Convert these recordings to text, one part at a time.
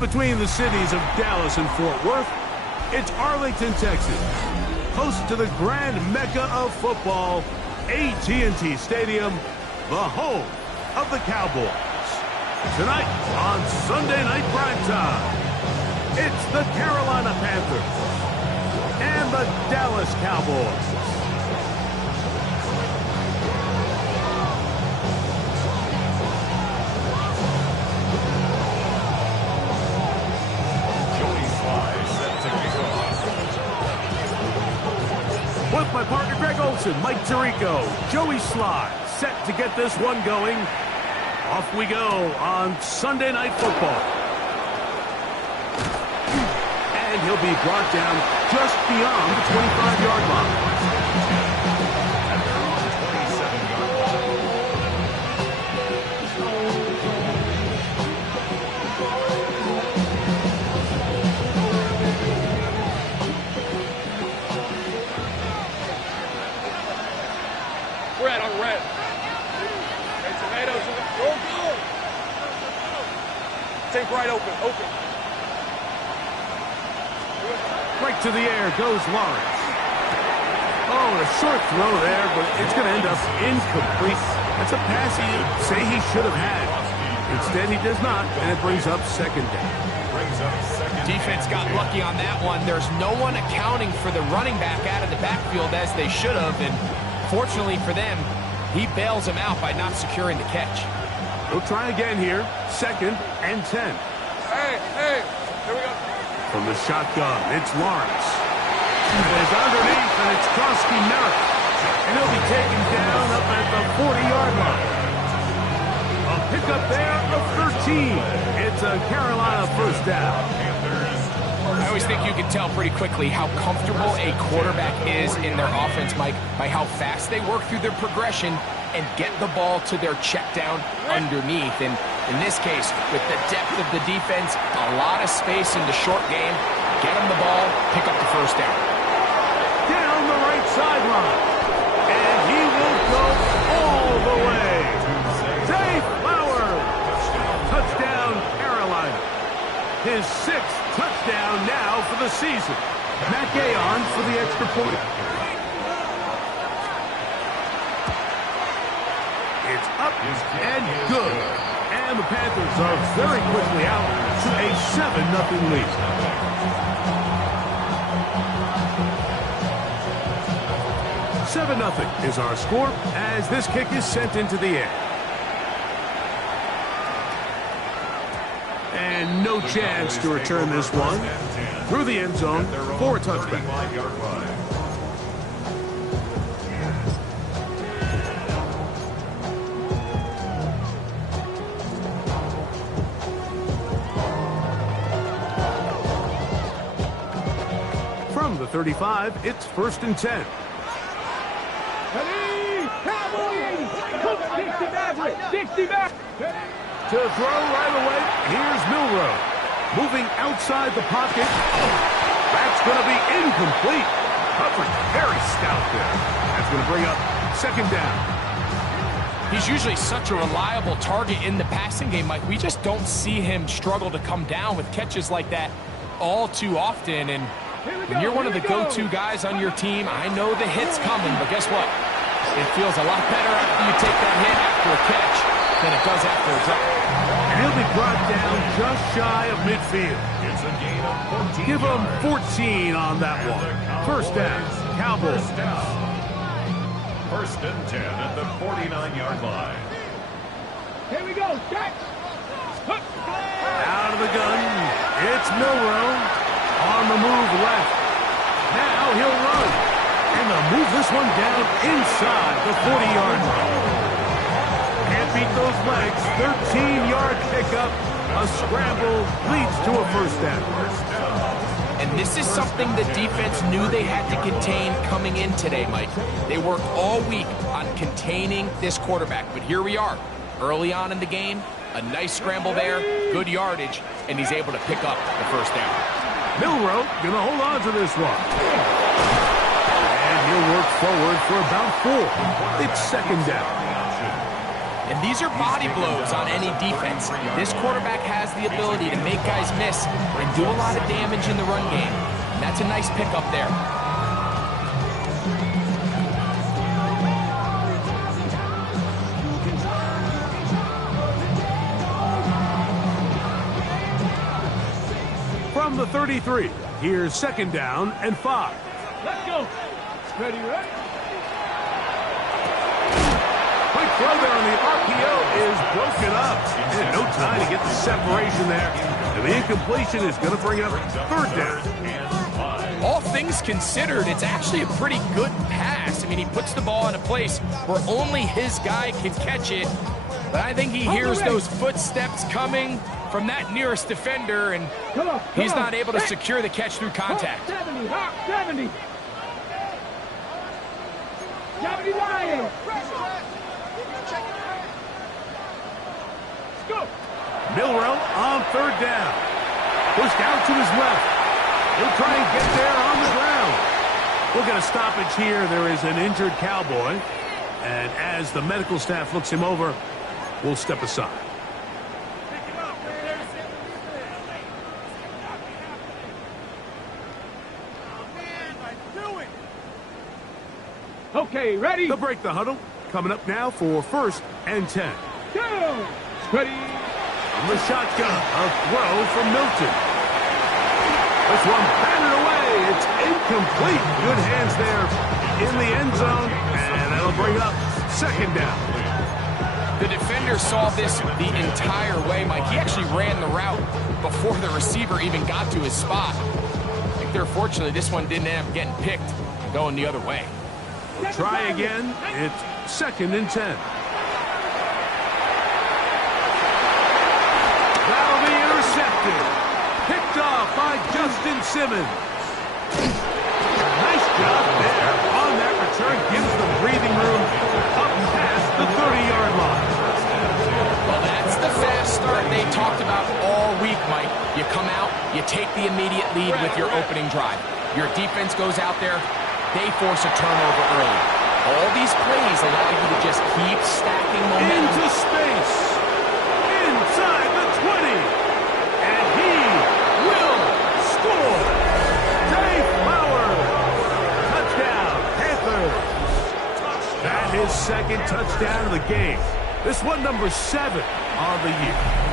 between the cities of Dallas and Fort Worth, it's Arlington, Texas, host to the grand mecca of football, AT&T Stadium, the home of the Cowboys. Tonight on Sunday Night Primetime, it's the Carolina Panthers and the Dallas Cowboys. With my partner Greg Olson, Mike Tirico, Joey Sly, set to get this one going. Off we go on Sunday Night Football. And he'll be brought down just beyond the 25-yard line. Red on red. Hey, tomatoes. Go. Take right open. Right to the air goes Lawrence. Oh, a short throw there, but it's going to end up incomplete. That's a pass he'd say he should have had. Instead, he does not, and it brings up second down. Defense got lucky on that one. There's no one accounting for the running back out of the backfield as they should have, and fortunately for them, he bails him out by not securing the catch. We'll try again here. 2nd and 10. Hey, here we go. From the shotgun, it's Lawrence. It is underneath, and it's Krosky Merritt. And he'll be taken down up at the 40-yard line. A pickup there of 13. It's a Carolina first down. I always think you can tell pretty quickly how comfortable a quarterback is in their offense, Mike, by how fast they work through their progression and get the ball to their check down underneath. And in this case, with the depth of the defense, a lot of space in the short game, get them the ball, pick up the first down. Down the right sideline. And he will go all the way. Zay Flowers. Touchdown, Carolina. His 6th touchdown now for the season. Matt Gay on for the extra point. It's up and good. And the Panthers are very quickly out to a 7-0 lead. Seven 7-0 is our score as this kick is sent into the air. And no chance to return this one through the end zone for a touchback. From the 35, it's 1st and 10. To throw right away, here's Milroe. Moving outside the pocket. That's going to be incomplete. Coverage very stout there. That's going to bring up 2nd down. He's usually such a reliable target in the passing game, Mike. We just don't see him struggle to come down with catches like that all too often. And when you're one of the go-to guys on your team, I know the hit's coming, but guess what? It feels a lot better after you take that hit after a catch than it does after a drop. And he'll be brought down just shy of midfield. It's a gain of 14 Give him yards. 14 on that one. First down, Cowboys. 1st and 10 at the 49-yard line. Here we go, catch. Out of the gun, it's Milroe. On the move left. Now he'll run. And they'll move this one down inside the 40-yard line. Can't beat those legs. 13-yard pickup. A scramble leads to a first down. And this is something the defense knew they had to contain coming in today, Mike. They worked all week on containing this quarterback. But here we are, early on in the game. A nice scramble there, good yardage, and he's able to pick up the first down. Milroe going to hold on to this one. And he'll work forward for about 4. It's 2nd down. And these are body blows on any defense. This quarterback has the ability to make guys miss and do a lot of damage in the run game. And that's a nice pickup there. From the 33, here's 2nd down and 5. Let's go. Ready, ready? Quick throw there on the RPO is broken up. And no time to get the separation there. And the incompletion is going to bring up 3rd down. All things considered, it's actually a pretty good pass. I mean, he puts the ball in a place where only his guy can catch it. But I think he hears those footsteps coming from that nearest defender, and he's not able to secure the catch through contact. 70, 70. 70 Lions. Let's go. Milrow on 3rd down. Pushed out to his left. He'll try and get there on the ground. We'll get a stoppage here. There is an injured Cowboy. And as the medical staff looks him over, we'll step aside. Okay, ready? They'll break the huddle. Coming up now for 1st and 10. Go. Ready? From the shotgun, a throw from Milton. This one batted away. It's incomplete. Good hands there in the end zone. And that'll bring up 2nd down. The defender saw this the entire way, Mike. He actually ran the route before the receiver even got to his spot. I think they're fortunately this one didn't end up getting picked and going the other way. Try again. It's 2nd and 10. That'll be intercepted. Picked off by Justin Simmons. Nice job there on that return. Gives them breathing room up past the 30-yard line. Well, that's the fast start they talked about all week, Mike. You come out, you take the immediate lead with your opening drive. Your defense goes out there, they force a turnover early. All these plays allow you to just keep stacking momentum. Into space. Inside the 20. And he will score. Dave Flowers. Touchdown, Panthers. That is 2nd touchdown of the game. This one number 7 on the year.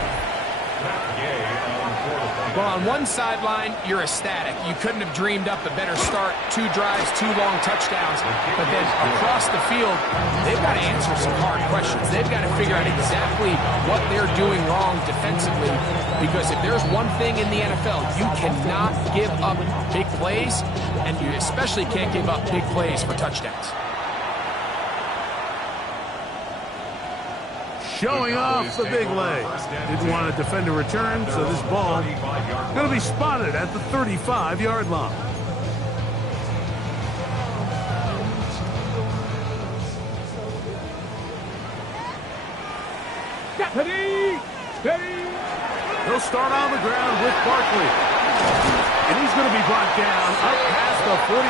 Well, on one sideline, you're ecstatic. You couldn't have dreamed up a better start. 2 drives, 2 long touchdowns. But then across the field, they've got to answer some hard questions. They've got to figure out exactly what they're doing wrong defensively. Because if there's one thing in the NFL, you cannot give up big plays, and you especially can't give up big plays for touchdowns. Showing off the big leg. Didn't want to defend a return, so this ball going to be spotted at the 35-yard line. Steady. Steady. He'll start on the ground with Barkley. And he's going to be brought down up past the 45.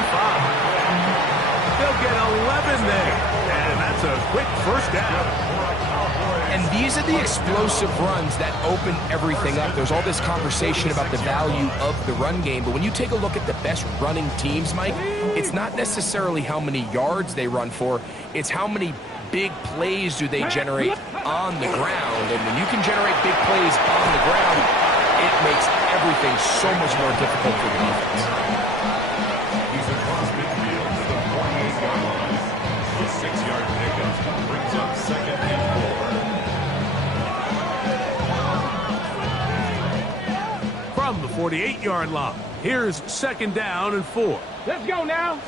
They'll get 11 there. And that's a quick 1st down. And these are the explosive runs that open everything up. There's all this conversation about the value of the run game, but when you take a look at the best running teams, Mike, it's not necessarily how many yards they run for, it's how many big plays do they generate on the ground. And when you can generate big plays on the ground, it makes everything so much more difficult for the defense. He's across midfield to the 48-yard line. The 6-yard pickup brings up 2nd and 4. From the 48-yard line, here's 2nd down and 4. Let's go now.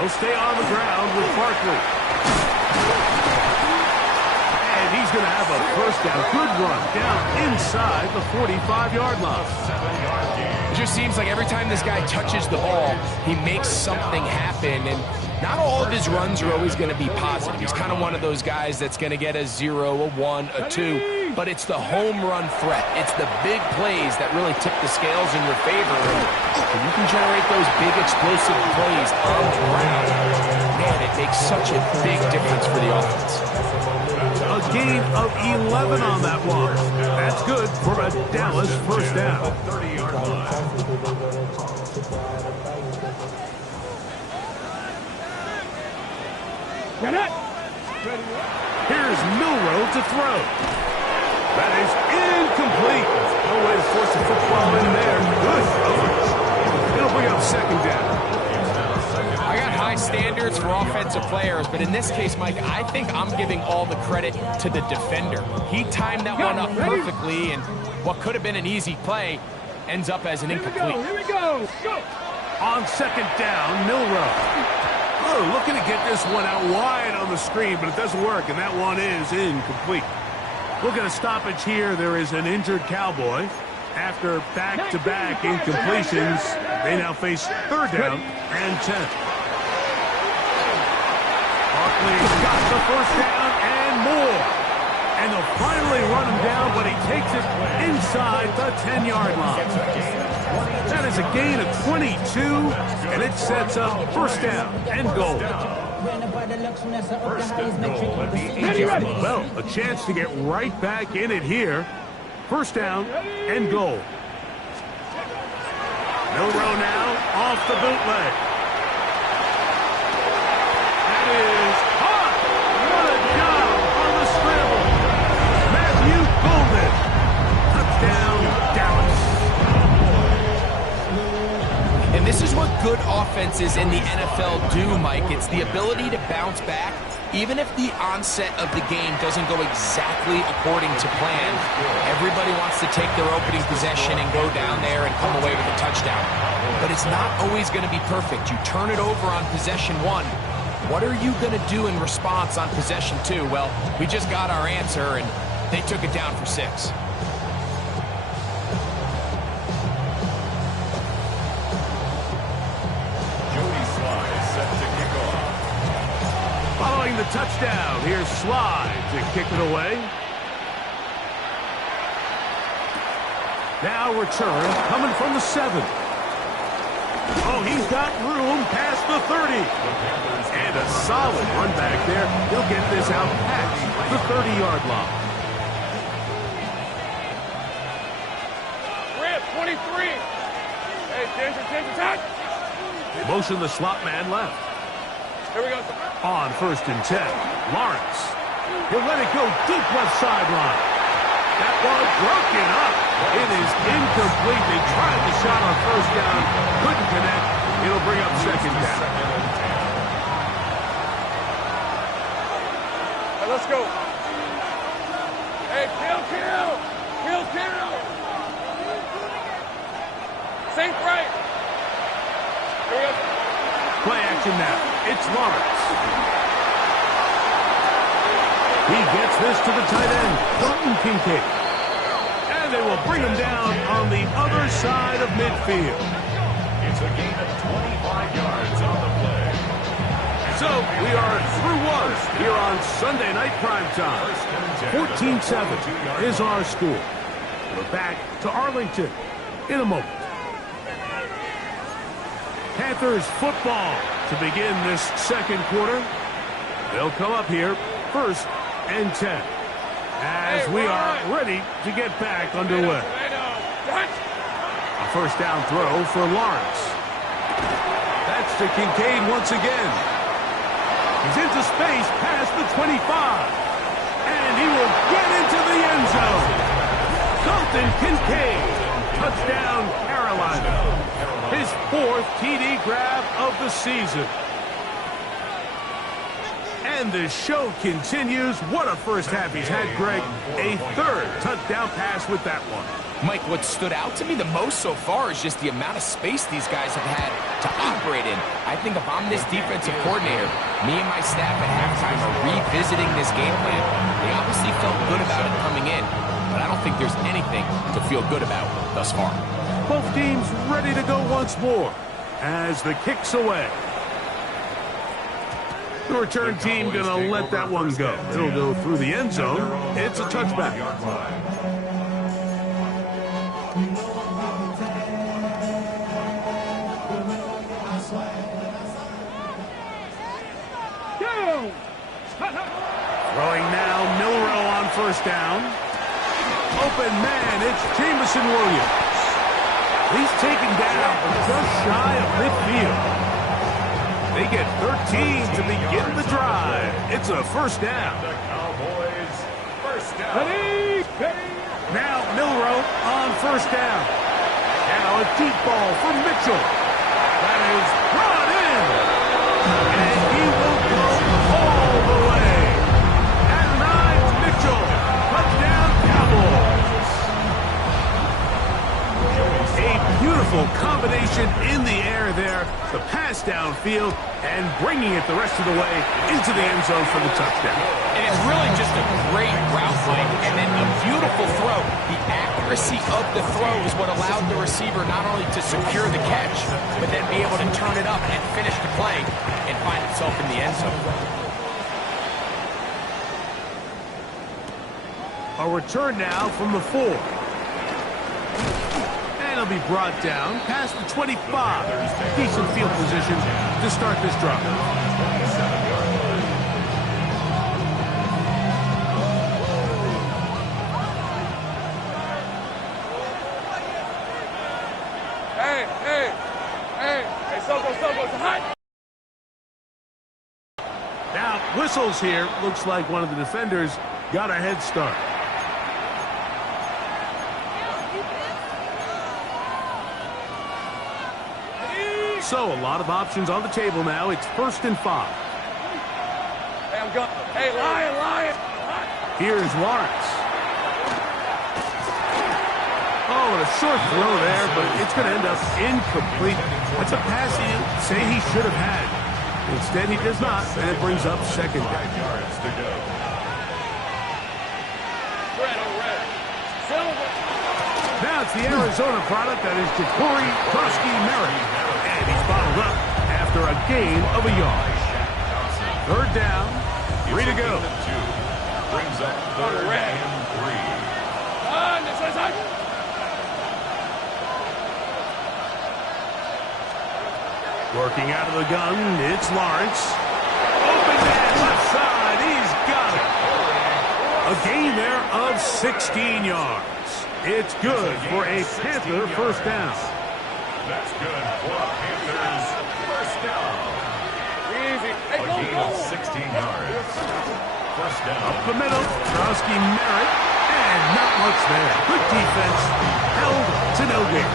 He'll stay on the ground with Barkley. And he's going to have a 1st down. Good run down inside the 45-yard line. It just seems like every time this guy touches the ball, he makes something happen. And not all of his runs are always going to be positive. He's kind of one of those guys that's going to get a 0, a 1, a 2. But it's the home run threat. It's the big plays that really tip the scales in your favor. And you can generate those big explosive plays on the ground. Man, it makes such a big difference for the offense. gain of 11 on that one. That's good for a Dallas first down. 30-yard line. Get it. Here's Milrow to throw. That is incomplete. No way to force the football in there. Good coverage. It'll bring up second down. I got high standards for offensive players, but in this case, Mike, I think I'm giving all the credit to the defender. He timed that one up perfectly, and what could have been an easy play ends up as an incomplete. Here we go. Go. On second down, Milrow. Oh, looking to get this one out wide on the screen, but it doesn't work, and that one is incomplete. Look at a stoppage here. There is an injured Cowboy. After back-to-back incompletions, they now face third down and 10. Barkley's got the first down and more. And they'll finally run him down, but he takes it inside the 10-yard line. That is a gain of 22, and it sets up first down and goal. First and goal at the 8-yard line. Well, a chance to get right back in it here. First down and goal. Milrow now off the bootleg. That is hot. What a job on the scramble. Matthew Golden. Touchdown, Dallas. And this is what good offenses in the NFL do, Mike. It's the ability to bounce back, even if the onset of the game doesn't go exactly according to plan. Everybody wants to take their opening possession and go down there and come away with a touchdown. But it's not always going to be perfect. You turn it over on possession one. What are you going to do in response on possession two? Well, we just got our answer, and they took it down for 6. Following the touchdown, here's Slide to kick it away. Now return coming from the 7. Oh, he's got room past the 30. And a solid run back there. He'll get this out past the 30-yard line. Rip, 23. Hey, change attack. Motion the slot man left. Here we go. On first and 10, Lawrence. He'll let it go deep left sideline. That ball broken up. It is incomplete. They tried the shot on first down. Couldn't connect. It'll bring up second down. Hey, let's go. Hey, kill. Sink right. Here we go. Play action now. It's Lawrence. He gets this to the tight end, Dalton Kincaid. And they will bring him down on the other side of midfield. It's a gain of 25 yards on the play. So we are through one here on Sunday Night Primetime. 14-7 is our score. We're back to Arlington in a moment. Panthers football to begin this second quarter. They'll come up here first and 10 as we are ready to get back underway. A first down throw for Lawrence. That's to Kincaid once again. He's into space past the 25. And he will get into the end zone. Dalton Kincaid. Touchdown, Carolina. His 4th TD grab of the season. And the show continues. What a first half he's had, Greg. A 3rd touchdown pass with that one. Mike, what stood out to me the most so far is just the amount of space these guys have had to operate in. I think if I'm this defensive coordinator, me and my staff at halftime are revisiting this game plan. They obviously felt good about it coming in, but I don't think there's anything to feel good about thus far. Both teams ready to go once more as the kick's away. The return team going to let that one go. It'll go through the end zone. It's a touchback. Throwing now, Milrow first down. Open man, it's Jamison Williams. He's taken down just shy of midfield. They get 13 to begin the drive. It's a first down. The Cowboys, first down. Now Milrow on first down. Now a deep ball for Mitchell. That is brought in. And he will go all the way. At 9, Mitchell. Touchdown, Cowboys. A beautiful combination in the air there. The pass downfield and bringing it the rest of the way into the end zone for the touchdown. And it's really just a great route, Mike, and then a beautiful throw. The accuracy of the throw is what allowed the receiver not only to secure the catch, but then be able to turn it up and finish the play and find himself in the end zone. A return now from the 4. And he'll be brought down past the 25. Decent field position to start this drive. 27-yard line. Hey, Soko, it's hot. Now, whistles here. Looks like one of the defenders got a head start. So, a lot of options on the table now. It's 1st and 5. Hey, I'm going. Hey, Lion. Here's Lawrence. Oh, and a short throw there, but it's going to end up incomplete. That's a pass you say he should have had. Instead, he does not, and it brings up 2nd down. 5 yards to go. Now it's the Arizona product that is Jacory Krosky-Merritt. And he's bottled up after a gain of a yard. 3rd down, 3 to go. Brings up 3rd and 3. Working out of the gun, it's Lawrence. Open man, left side, he's got it. A gain there of 16 yards. It's good for a Panther first down. That's good for Panthers first down. Easy. Hey, A gain of 16 yards. First down. Up the middle, Krosky-Merritt, and not much there. Good defense, held to no gain.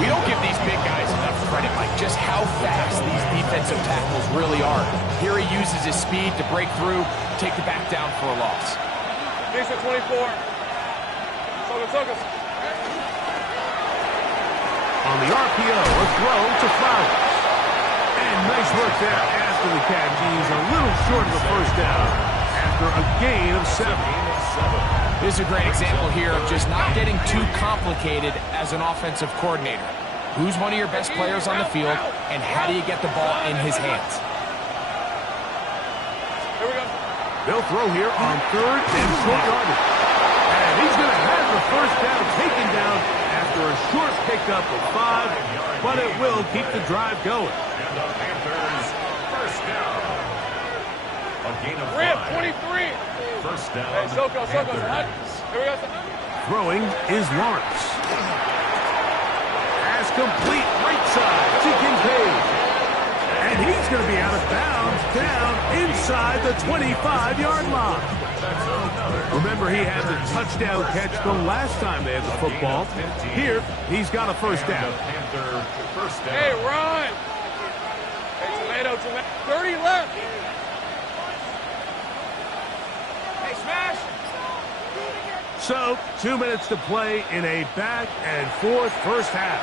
We don't give these big guys enough credit, Mike, just how fast these defensive tackles really are. Here he uses his speed to break through, take the back down for a loss. Decent 24. Soko. On the RPO, a throw to Flowers. And nice work there after the catch. He's a little short of the first down after a gain of 7. This is a great example here of just not getting too complicated as an offensive coordinator. Who's one of your best players on the field, and how do you get the ball in his hands? Here we go. They'll throw here on 3rd and short yardage. And he's going to have the first down taken down after a short pickup of 5, but it will keep the drive going. And the Panthers first down. A gain of 5. 23. First down. Hey, Soko, Panthers. Here we go. Throwing is Lawrence. Pass complete right side to Kincaid. And he's going to be out of bounds down inside the 25-yard line. Remember, he had the touchdown catch the last time they had the football. Here, he's got a first down. Panther first down. Hey, run. Hey, tomato. 30 left. Hey, smash. So, 2 minutes to play in a back and forth first half.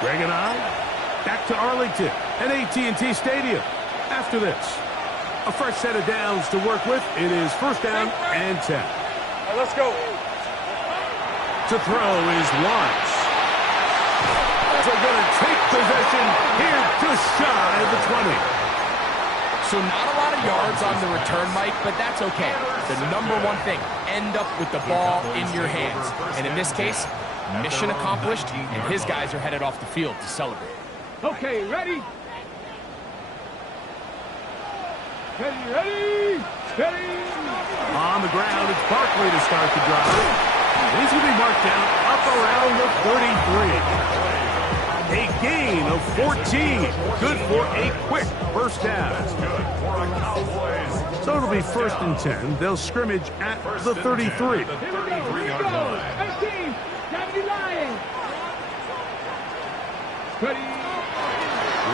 Greg and I, back to Arlington at AT&T Stadium. After this, a fresh set of downs to work with. It is first down and 10. All right, let's go. To throw is Lawrence. They're going to take possession here just shy of the 20. So not a lot of yards on the return, Mike, but that's okay. The number one thing, end up with the ball in your hands. And in this case, mission accomplished, and his guys are headed off the field to celebrate. Okay, ready? Ready? On the ground, it's Barkley to start the drive. He's going to be marked down up around the 33. A gain of 14. Good for a quick first down. So it'll be 1st and 10. They'll scrimmage at the 33.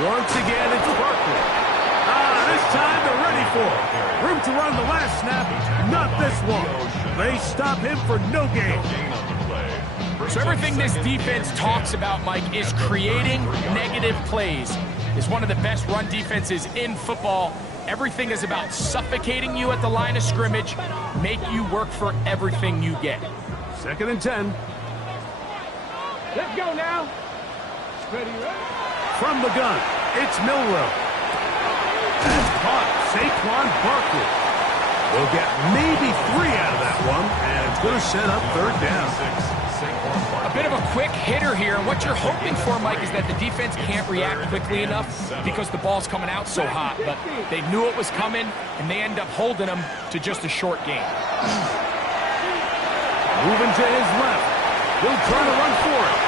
Once again, it's Barkley. This time they're ready for it. Room to run the last snap, not this one. They stop him for no gain. So everything this defense talks about, Mike, is creating negative plays. It's one of the best run defenses in football. Everything is about suffocating you at the line of scrimmage, make you work for everything you get. 2nd and 10. Let's go now. From the gun, it's Milrow. That's caught. Saquon Barkley. They'll get maybe 3 out of that one, and it's going to set up 3rd down. A bit of a quick hitter here, and what you're hoping for, Mike, is that the defense can't react quickly enough because the ball's coming out so hot, but they knew it was coming, and they end up holding them to just a short game. Moving to his left. He'll try to run for it.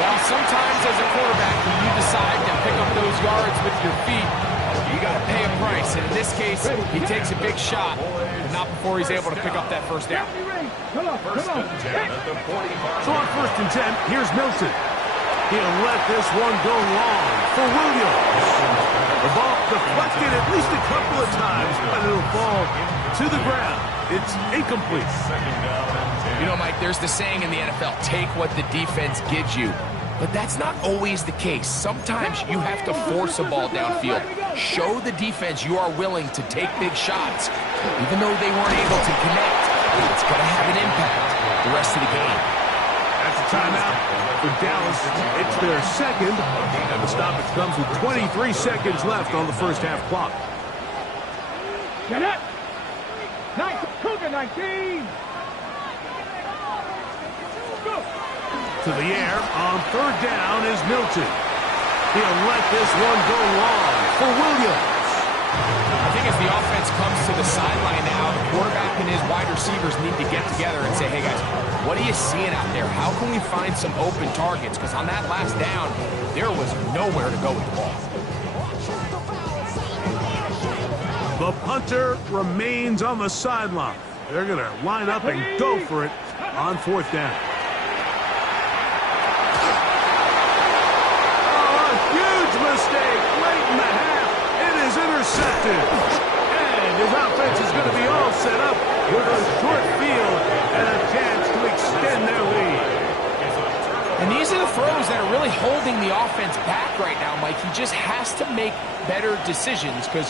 Well, sometimes as a quarterback, when you decide to pick up those yards with your feet, you got to pay a price. And in this case, he takes a big shot, but not before he's able to pick up that first down. So on 1st and 10, here's Milton. He'll let this one go long for Williams. The ball deflected at least a couple of times, but it'll fall to the ground. It's incomplete. You know, Mike, there's the saying in the NFL, take what the defense gives you. But that's not always the case. Sometimes you have to force a ball downfield. Show the defense you are willing to take big shots. Even though they weren't able to connect, it's going to have an impact the rest of the game. That's a timeout for Dallas. It's their 2nd, and the stoppage comes with 23 seconds left on the first half clock. Get it. Nice. Cougar 19. To the air on 3rd down is Milton. He'll let this one go long for Williams. I think as the offense comes to the sideline now, the quarterback and his wide receivers need to get together and say, hey guys, what are you seeing out there? How can we find some open targets? Because on that last down, there was nowhere to go with the ball. The punter remains on the sideline. They're going to line up and go for it on 4th down. Mistake late in the half. It is intercepted. And his offense is going to be all set up with a short field and a chance to extend their lead. And these are the throws that are really holding the offense back right now, Mike. He just has to make better decisions because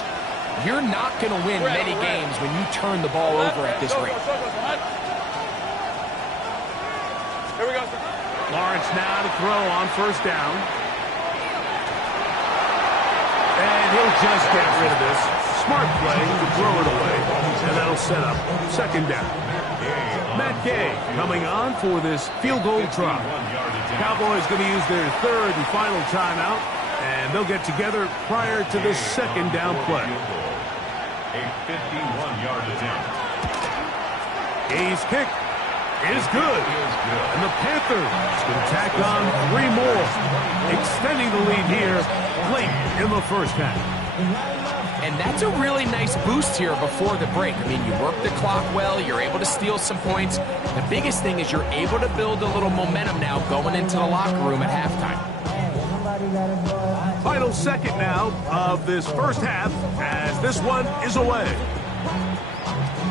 you're not going to win many games when you turn the ball over at this rate. Here we go. Lawrence now to throw on 1st down. And he'll just get rid of this. Smart play to throw it away. And that'll set up 2nd down. Matt Gay coming on for this field goal try. Cowboys going to use their 3rd and final timeout. And they'll get together prior to this 2nd down play. A 51-yard attempt. Gay's kick is good. And the Panthers can tack on 3 more. Extending the lead here late in the first half. And that's a really nice boost here before the break. I mean, you work the clock well, you're able to steal some points. The biggest thing is you're able to build a little momentum now going into the locker room at halftime. Final second now of this first half as this one is away.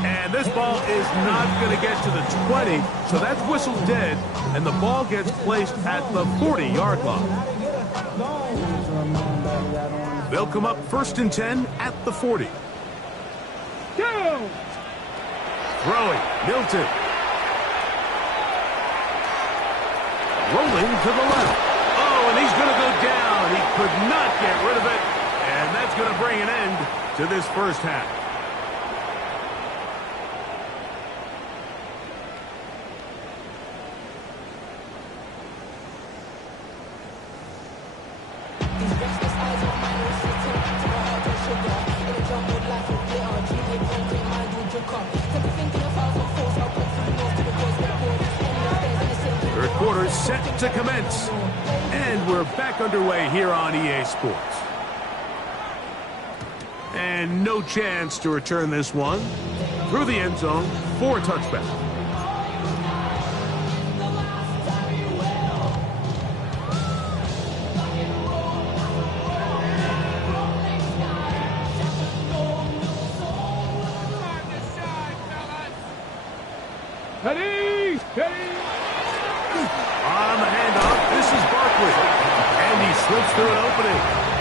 And this ball is not going to get to the 20, so that's whistled dead, and the ball gets placed at the 40-yard line. They'll come up 1st and 10 at the 40. Go! Throwing, Milton. Rolling to the left. Oh, and he's going to go down. He could not get rid of it, and that's going to bring an end to this first half. Third quarter set to commence. And we're back underway here on EA Sports. And no chance to return this one through the end zone for a touchback. Ready! On the handoff, this is Barkley. And he slips through an opening.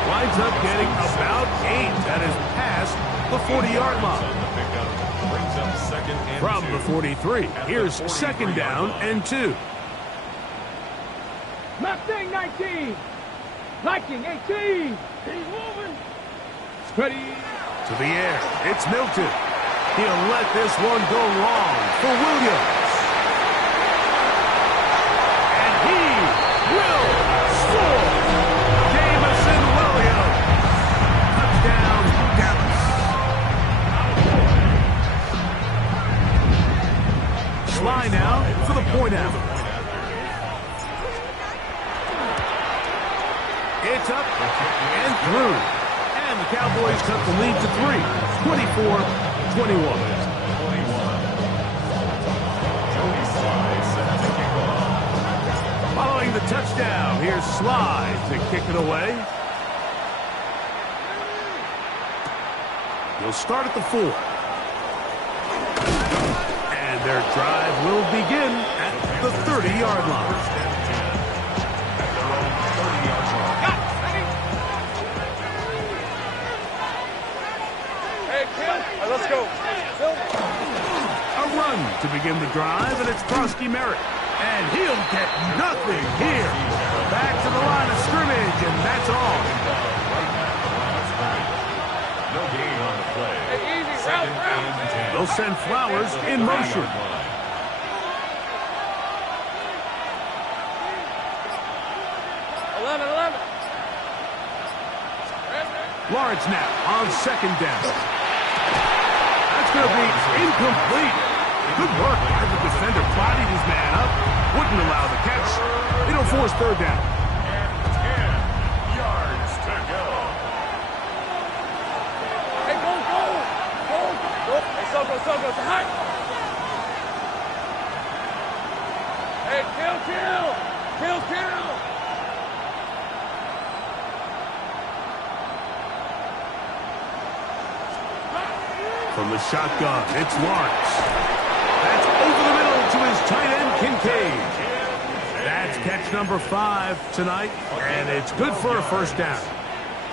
Winds up getting about 8. That is past the 40-yard line. From the 43, here's second down and 2. Mustang 19. Viking 18. He's moving. Ready. To the air, it's Milton. He'll let this one go long for Williams. And he will score. Jamison Williams. Touchdown, Dallas. Sly now for the point out. It's up and through. And the Cowboys cut the lead to 3, 24-21. Following the touchdown, here's Sly to kick it away. He'll start at the 4. And their drive will begin at the 30-yard line. Let's go. A run to begin the drive, and it's Krosky Merritt. And he'll get nothing here. Back to the line of scrimmage, and that's all. No gain on the play. Hey, easy, route. They'll send Flowers in motion. Lawrence now on second down. Going to be incomplete. Good work as the defender bodied his man up. Wouldn't allow the catch. It'll force third down. And 10 yards to go. Hey, go. Hey, so go. High. Hey, kill. From the shotgun, it's Lawrence. That's over the middle to his tight end, Kincaid. That's catch number 5 tonight, and it's good for a first down.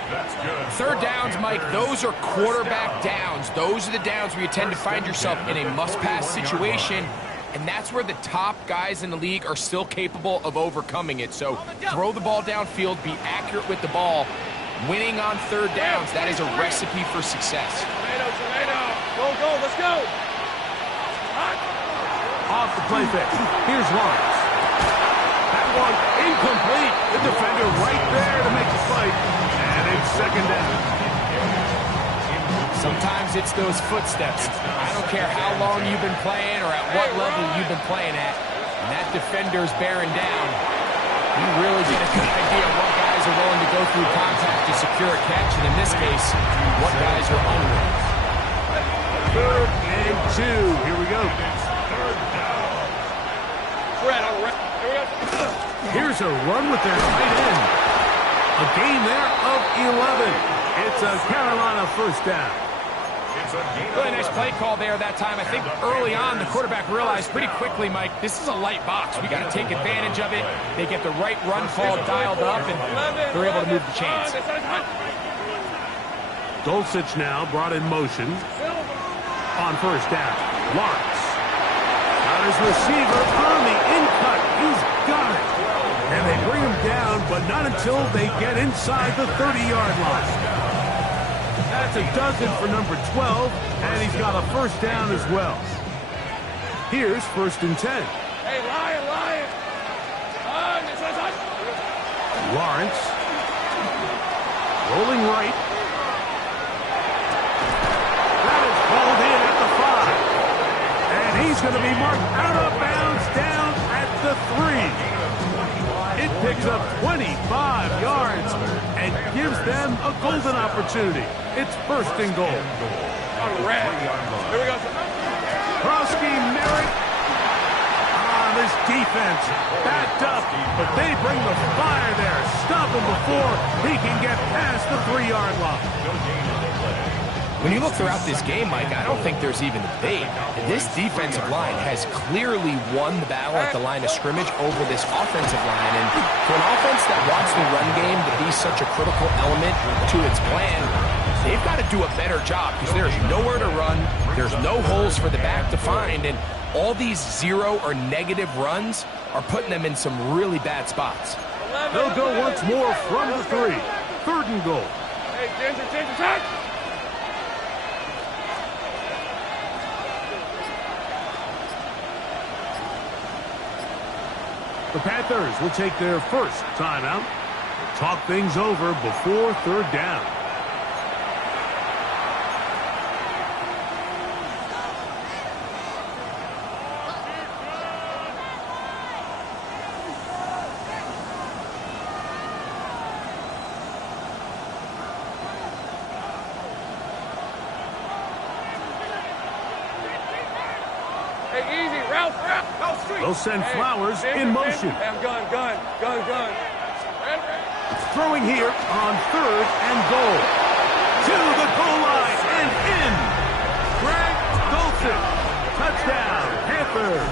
That's good. Third downs, Mike, those are quarterback downs. Those are the downs where you tend to find yourself in a must-pass situation, and that's where the top guys in the league are still capable of overcoming it. So throw the ball downfield, be accurate with the ball. Winning on third downs, that is a recipe for success. Tomato. Go, let's go. Off the play fake. Here's Lawrence. That one incomplete. The defender right there to make the fight. And it's second down. Sometimes it's those footsteps. I don't care how long you've been playing or at what level you've been playing at. And that defender's bearing down. You really get a good idea of what guys are willing to go through contact to secure a catch. And in this case, what guys are unwilling. Third and 2. Here we go. Here's a run with their tight end. A gain there of 11. It's a Carolina first down. Really nice play call there that time. I think early on the quarterback realized pretty quickly, Mike, this is a light box. We got to take advantage of it. They get the right run call dialed up, and they're able to move the chains. Dulcich now brought in motion. On first down, Lawrence. Got his receiver on the in-cut. He's got it. And they bring him down, but not until they get inside the 30-yard line. That's a dozen for number 12, and he's got a first down as well. Here's first and 10. Hey, Lion. Lawrence. Rolling right. That is called in at the 5. He's going to be marked out of bounds down at the 3. It picks up 25 yards and gives them a golden opportunity. It's first and goal. On the red. Here we go. Krosky, Merritt. This defense backed up, but they bring the fire there. Stop him before he can get past the 3-yard line. When you look throughout this game, Mike, I don't think there's even a debate. This defensive line has clearly won the battle at the line of scrimmage over this offensive line. And for an offense that wants the run game to be such a critical element to its plan, they've got to do a better job because there's nowhere to run. There's no holes for the back to find. And all these 0 or negative runs are putting them in some really bad spots. They'll go once more from the 3. Third and goal. Hey, Ginger, touch! The Panthers will take their first timeout. Talk things over before third down. Hey, easy, Ralph. They'll send Flowers in motion. Gun. Throwing here on third and goal. To the goal line and in. Greg Dolson. Touchdown, Panthers.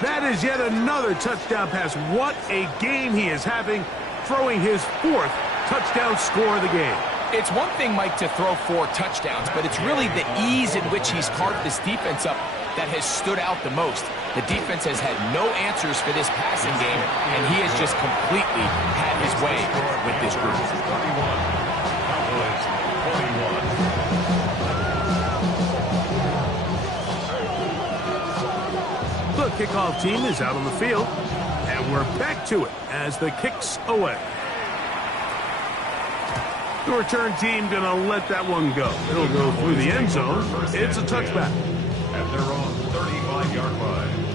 That is yet another touchdown pass. What a game he is having, throwing his 4th touchdown score of the game. It's one thing, Mike, to throw 4 touchdowns, but it's really the ease in which he's carved this defense up that has stood out the most. The defense has had no answers for this passing game, and he has just completely had his way with this group. 31, The kickoff team is out on the field, and we're back to it as the kick's away. The return team going to let that one go. It'll go through the end zone. It's a touchback. at their own 35-yard line.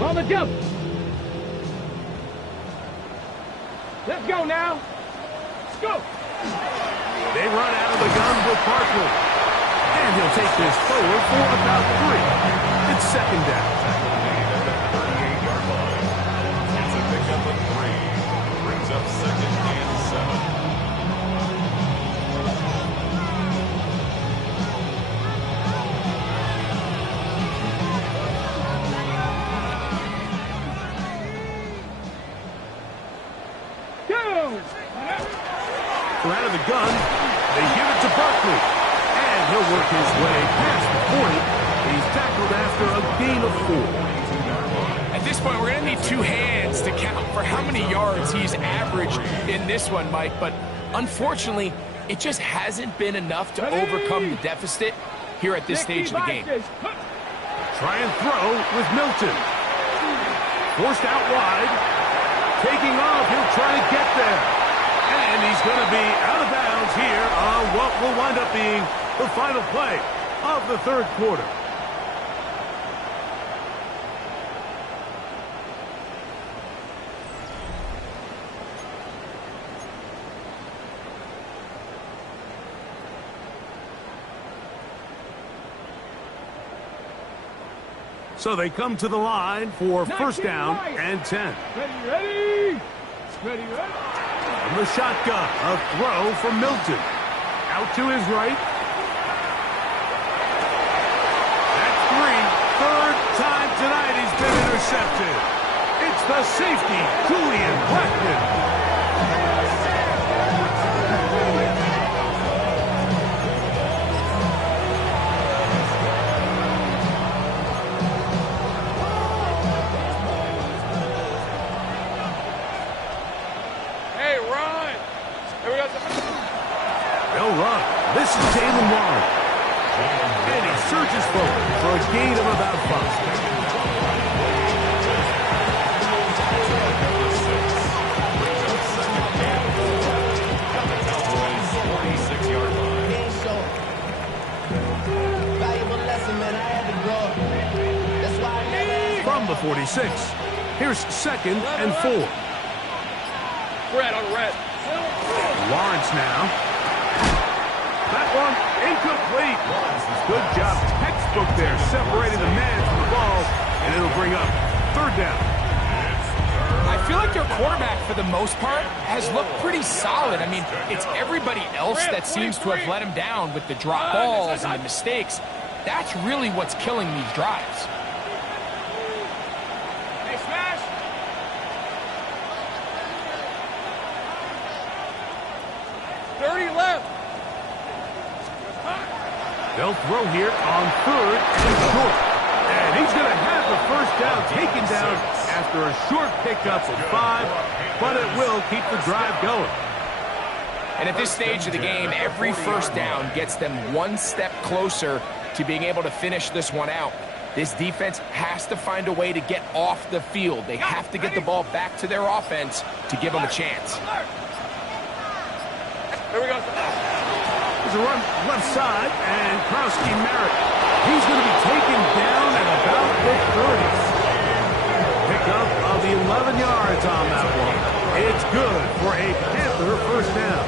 On the jump. Let's go now. Let's go. They run out of the gun with Barkley. And he'll take this forward for about 3. It's second down. At the 38-yard line. It's a pickup of 3. Brings up second and 7. We're out of the gun. They give it to Barkley. And he'll work his way past the 40. He's tackled after a gain of 4. At this point, we're going to need 2 hands to count for how many yards he's averaged in this one, Mike. But unfortunately, it just hasn't been enough to overcome the deficit here at this stage of the game. Try and throw with Milton. Forced out wide. Taking off, he'll try to get there. And he's going to be out of bounds here on what will wind up being the final play of the third quarter. So they come to the line for first down and 10. Ready. From the shotgun, a throw from Milton. Out to his right. That's 3. Third time tonight he's been intercepted. It's the safety, Julian Blackman. They'll run. This is Jalen Warren. And he surges forward for a gain of about 5. From the 46, here's 2nd and 4. Red on red. Lawrence now. That one incomplete. Good job, textbook there, separating the man from the ball, and it'll bring up 3rd down. I feel like their quarterback, for the most part, has looked pretty solid. I mean, it's everybody else that seems to have let him down with the drop balls and the mistakes. That's really what's killing these drives. Hey, smash! Left. They'll throw here on 3rd and short. And he's going to have the 1st down taken down after a short pickup of 5, but it will keep the drive going. And at this stage of the game, every 1st down gets them one step closer to being able to finish this one out. This defense has to find a way to get off the field. They have to get the ball back to their offense to give them a chance. Here we go. There's a run left side, and Krowski Merritt. He's going to be taken down at about the 30s. Pickup of the 11 yards on that one. It's good for a Panther 1st down.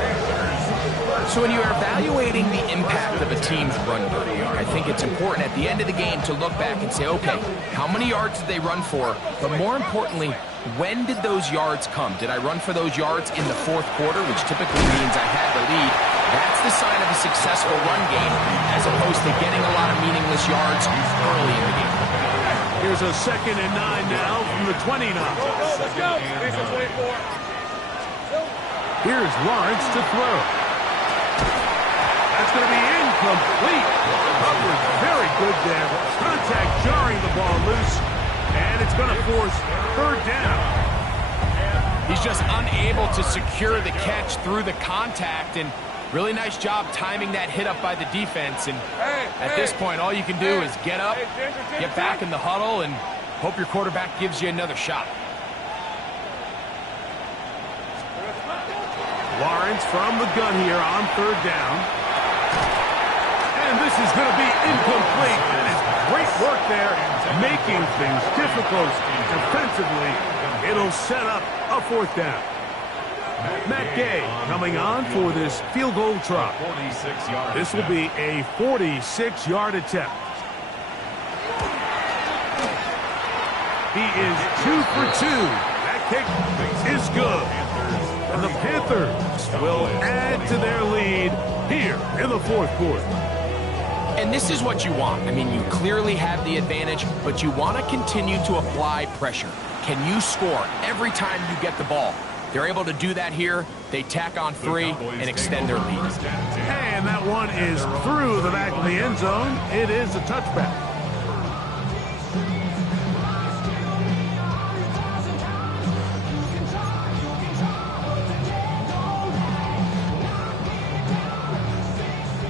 So when you're evaluating the impact of a team's run game, I think it's important at the end of the game to look back and say, okay, how many yards did they run for? But more importantly, when did those yards come? Did I run for those yards in the 4th quarter, which typically means I had the lead? That's the sign of a successful run game, as opposed to getting a lot of meaningless yards early in the game. Here's a 2nd and 9 now from the 29. Let's go. Here's Lawrence to throw. That's going to be incomplete. Coverage very good there. Contact jarring the ball loose, and it's going to force 3rd down. He's just unable to secure the catch through the contact, and really nice job timing that hit up by the defense. And at this point, all you can do is get up, get back in the huddle, and hope your quarterback gives you another shot. Lawrence from the gun here on 3rd down. And this is going to be incomplete. And it's great work there, making things difficult defensively. It'll set up a 4th down. Matt Gay coming on for this field goal try. This will be a 46-yard attempt. He is 2 for 2. That kick is good. And the Panthers will add to their lead here in the 4th quarter. And this is what you want. I mean, you clearly have the advantage, but you want to continue to apply pressure. Can you score every time you get the ball? They're able to do that here. They tack on 3 and extend their lead. And that one is through the back of the end zone. It is a touchback.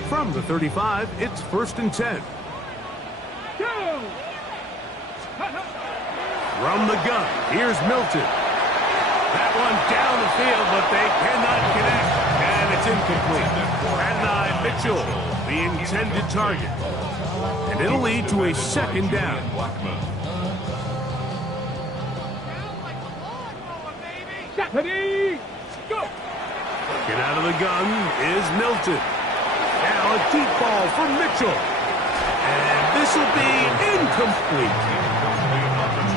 From the 35, it's 1st and 10. From the gun, here's Milton. That one down the field, but they cannot connect. And it's incomplete. Adonai Mitchell, the intended target. And it'll lead to a 2nd down. Get out of the gun is Milton. Now a deep ball for Mitchell. And this will be incomplete.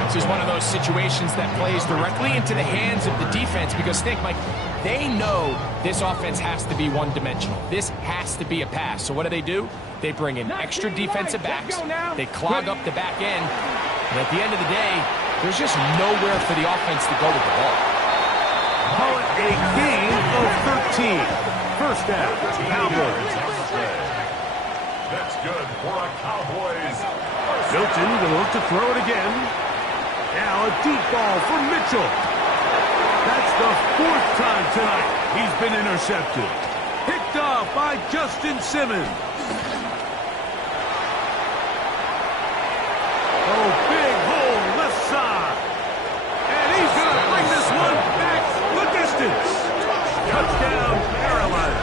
This is one of those situations that plays directly into the hands of the defense because, think, Mike, they know this offense has to be one-dimensional. This has to be a pass. So what do? They bring in extra defensive backs. They clog up the back end. And at the end of the day, there's just nowhere for the offense to go with the ball. Call it a gain of 13. 1st down, Cowboys. That's good for a Cowboys. Milton going to look to throw it again. Now a deep ball for Mitchell. That's the 4th time tonight he's been intercepted. Picked off by by Justin Simmons. Oh, big hole left side. And he's going to bring this one back the distance. Touchdown, Carolina.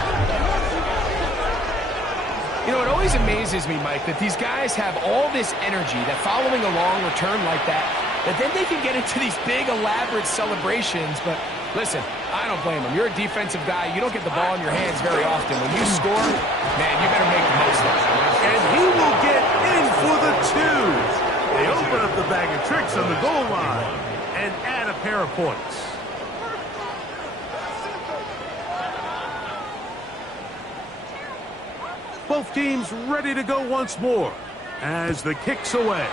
You know, it always amazes me, Mike, that these guys have all this energy, that following a long return like that then they can get into these big, elaborate celebrations. But listen, I don't blame them. You're a defensive guy. You don't get the ball in your hands very often. When you score, man, you better make the most of it. And he will get in for the 2. They open up the bag of tricks on the goal line and add a pair of points. Both teams ready to go once more as the kick's away.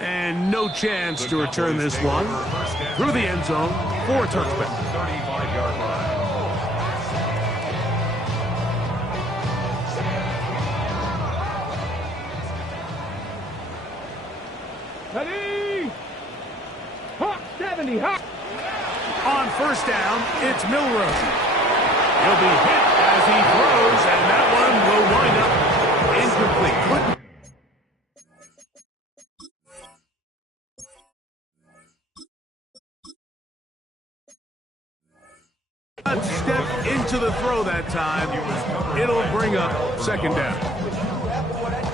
And no chance to return this one. Through the end zone for a touchback. 35-yard line. Ready? Hot 70, hot. On first down, it's Milroe. He'll be hit as he throws, and that one will wind up incomplete. Step into the throw that time. It'll bring up second down.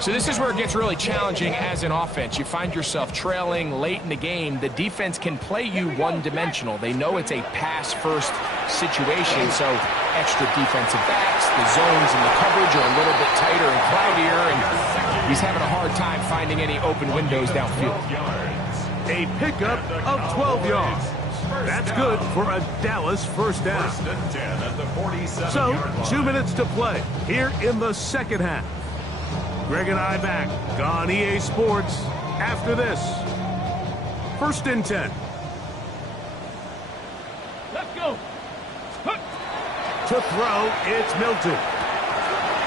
So this is where it gets really challenging as an offense. You find yourself trailing late in the game. The defense can play you one-dimensional. They know it's a pass-first situation, so extra defensive backs, the zones and the coverage are a little bit tighter and cloudier, and he's having a hard time finding any open windows downfield. A pickup of 12 yards. That's good for a Dallas first down. So, 2 minutes to play here in the second half. Greg and I back on EA Sports after this. 1st and 10. Let's go. To throw, it's Milton.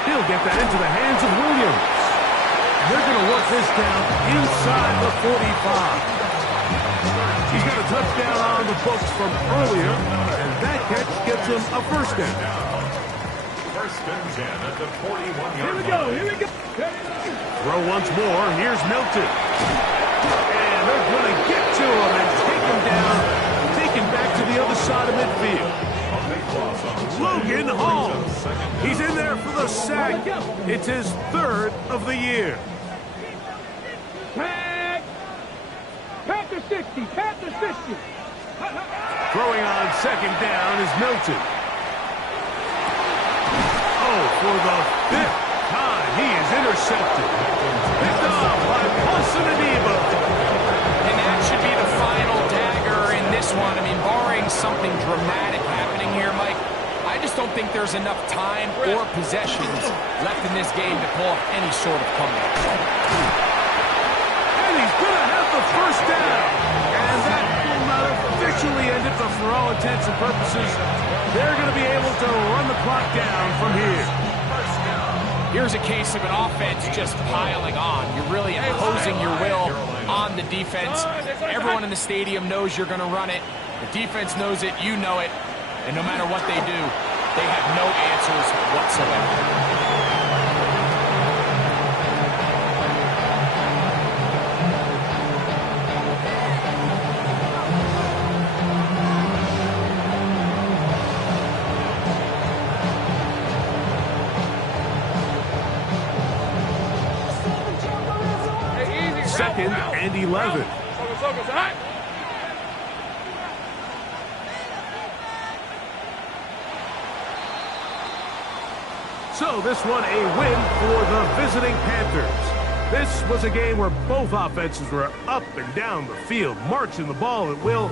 He'll get that into the hands of Williams. They're going to work this down inside the 45. He's got a touchdown on the books from earlier, and that catch gets him a first down. 1st and 10 at the 41-yard line. Here we go, here we go. Throw once more. Here's Milton. And they're going to get to him and take him down, take him back to the other side of midfield. Logan Hall. He's in there for the sack. It's his 3rd of the year. Panthers 60, Panthers 50. Throwing on second down is Milton. Oh, for the 5th time, he is intercepted. Picked off by Paulson Adebo. And that should be the final dagger in this one. I mean, barring something dramatic happening here, Mike, I just don't think there's enough time or possessions left in this game to pull off any sort of comeback. And he's going to have the first down. And that will not officially end it, but for all intents and purposes, they're going to be able to run the clock down from here. Here's a case of an offense just piling on. You're really imposing your will on the defense. Everyone in the stadium knows you're going to run it. The defense knows it, you know it. And no matter what they do, they have no answers whatsoever. Second and 11. So this one a win for the visiting Panthers. This was a game where both offenses were up and down the field, marching the ball at will.